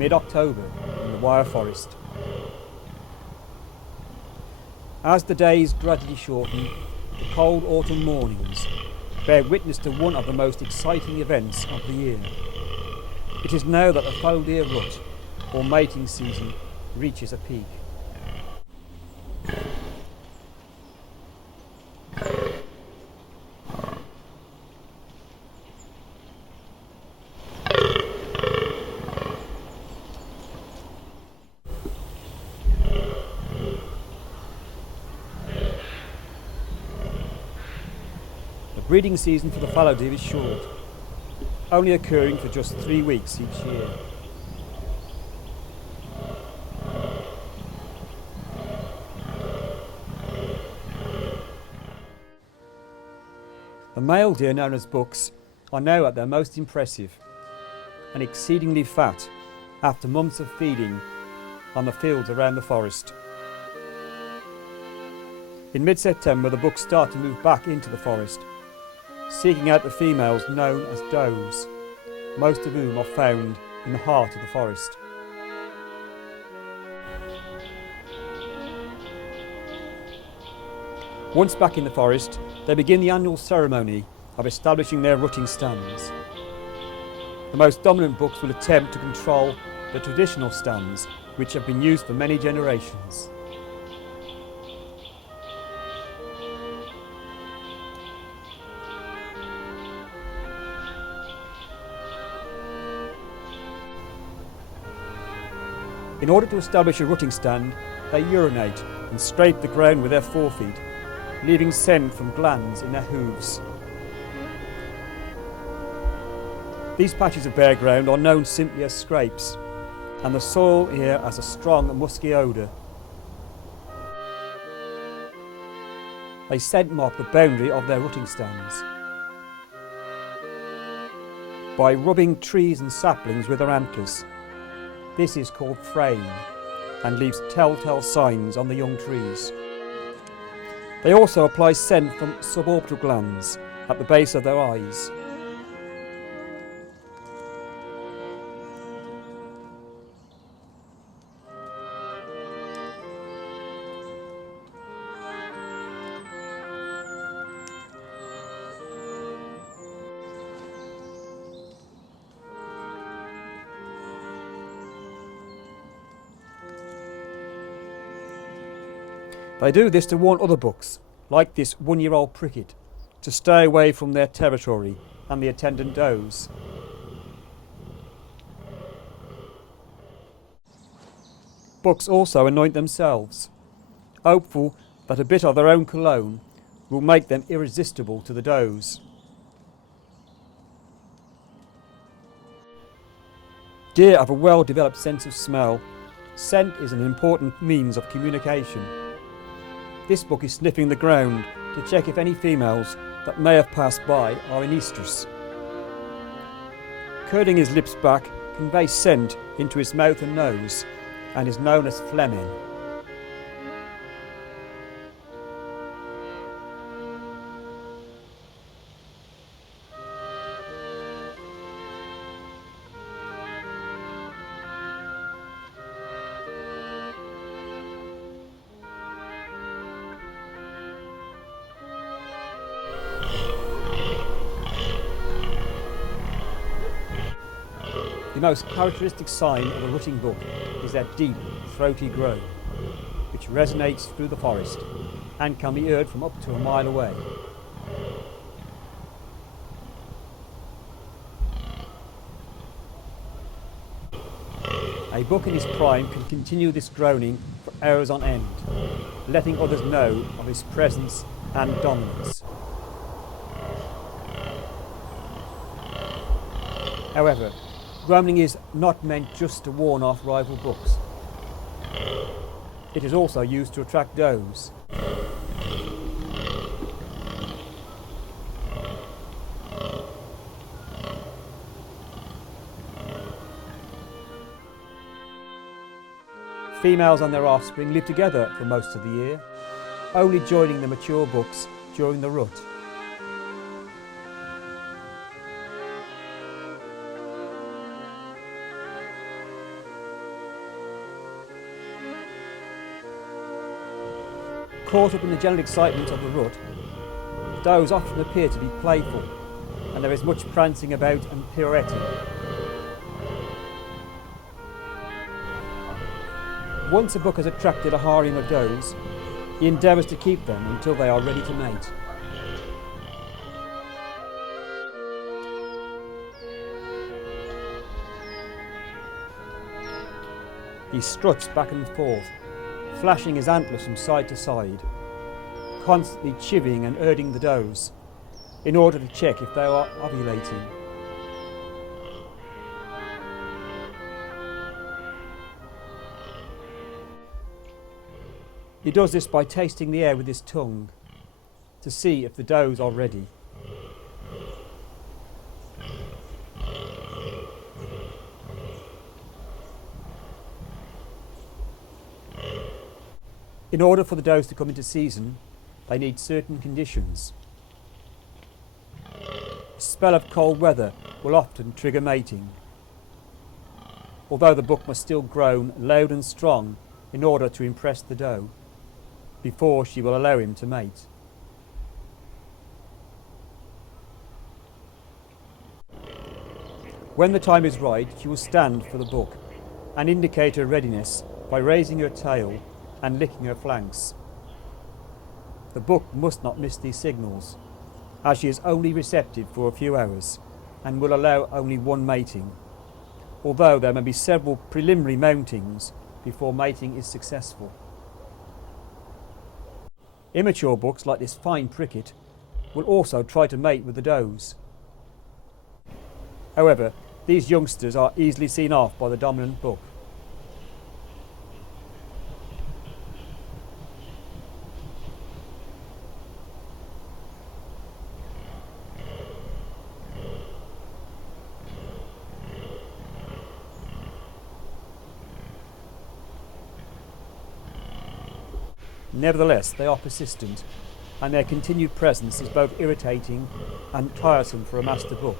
mid-October in the Wyre Forest. As the days gradually shorten, the cold autumn mornings bear witness to one of the most exciting events of the year. It is now that the fallow deer rut, or mating season, reaches a peak. The breeding season for the fallow deer is short, only occurring for just 3 weeks each year. The male deer, known as bucks, are now at their most impressive and exceedingly fat after months of feeding on the fields around the forest. In mid-September, the bucks start to move back into the forest, seeking out the females known as does, most of whom are found in the heart of the forest. Once back in the forest, they begin the annual ceremony of establishing their rutting stands. The most dominant bucks will attempt to control the traditional stands, which have been used for many generations. In order to establish a rutting stand, they urinate and scrape the ground with their forefeet, leaving scent from glands in their hooves. These patches of bare ground are known simply as scrapes, and the soil here has a strong and musky odour. They scent mark the boundary of their rutting stands by rubbing trees and saplings with their antlers. This is called fraying and leaves telltale signs on the young trees. They also apply scent from suborbital glands at the base of their eyes. They do this to warn other bucks, like this 1-year-old pricket, to stay away from their territory and the attendant does. Bucks also anoint themselves, hopeful that a bit of their own cologne will make them irresistible to the does. Deer have a well-developed sense of smell. Scent is an important means of communication. This buck is sniffing the ground to check if any females that may have passed by are in estrus. Curling his lips back conveys scent into his mouth and nose and is known as phlegming. The most characteristic sign of a rutting buck is their deep, throaty groan, which resonates through the forest and can be heard from up to a mile away. A buck in his prime can continue this groaning for hours on end, letting others know of his presence and dominance. However, groaning is not meant just to warn off rival bucks. It is also used to attract does. Females and their offspring live together for most of the year, only joining the mature bucks during the rut. Caught up in the general excitement of the rut, the does often appear to be playful, and there is much prancing about and pirouetting. Once a buck has attracted a harem of does, he endeavours to keep them until they are ready to mate. He struts back and forth, flashing his antlers from side to side, constantly chivying and urding the does in order to check if they are ovulating. He does this by tasting the air with his tongue to see if the does are ready. In order for the does to come into season, they need certain conditions. A spell of cold weather will often trigger mating, although the buck must still groan loud and strong in order to impress the doe before she will allow him to mate. When the time is right, she will stand for the buck and indicate her readiness by raising her tail and licking her flanks. The buck must not miss these signals, as she is only receptive for a few hours and will allow only one mating, although there may be several preliminary mountings before mating is successful. Immature bucks like this fine pricket will also try to mate with the does. However, these youngsters are easily seen off by the dominant buck. Nevertheless, they are persistent, and their continued presence is both irritating and tiresome for a master buck.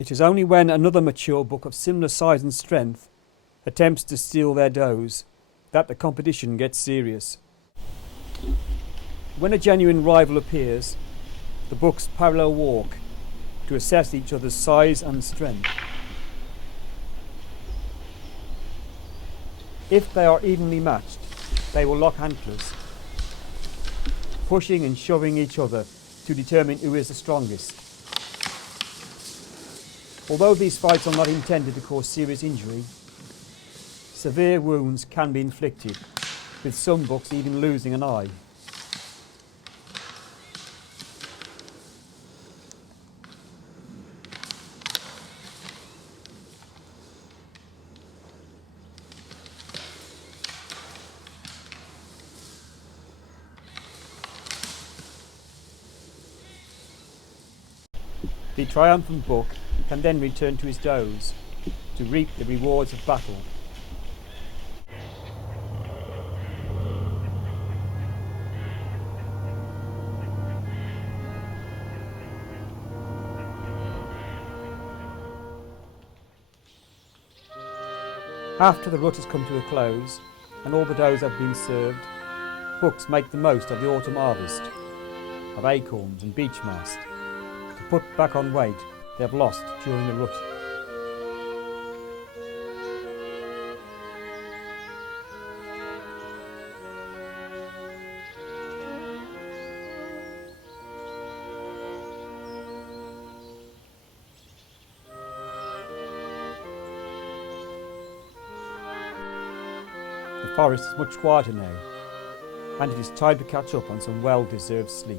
It is only when another mature buck of similar size and strength attempts to steal their does that the competition gets serious. When a genuine rival appears, the bucks parallel walk to assess each other's size and strength. If they are evenly matched, they will lock antlers, pushing and shoving each other to determine who is the strongest. Although these fights are not intended to cause serious injury, severe wounds can be inflicted, with some bucks even losing an eye. The triumphant buck can then return to his does to reap the rewards of battle. After the rut has come to a close and all the does have been served, bucks make the most of the autumn harvest of acorns and beech mast to put back on weight they have lost during the rut. The forest is much quieter now, and it is time to catch up on some well-deserved sleep.